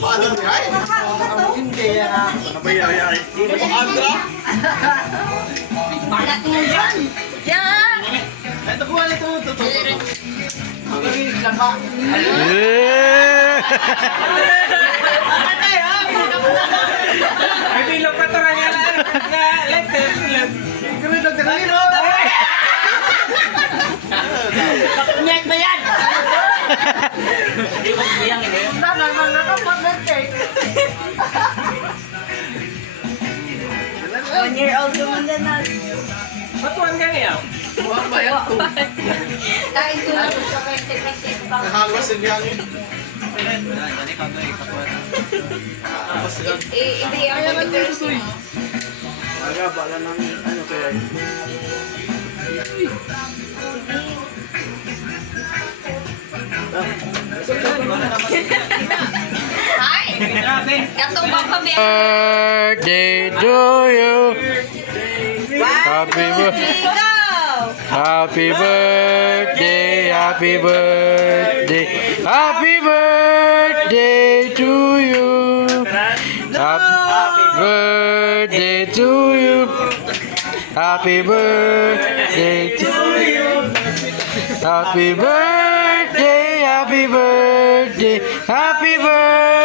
Paano niya? Hindi yan. Ano ba yan? Andra? Balat mo yan. Yan. Ito ko ano ito. Magaling lang ba? Ay, bilog pa ito na letter. Ganun lang ganun. Net ba yan? One year old naman din na. Matuan ka niya. Buwan ba yan? Dahil tulad ko sa kay Nahawas din yan eh. Hindi ako nag-first. Aga, bala ng ano kaya. Hi! Katong ba pa ba? Birthday to you. Happy birthday. Go! Happy birthday. Happy birthday. Happy birthday to you. Happy birthday to you. Happy birthday to you. Happy birthday. Happy birthday. Happy birthday.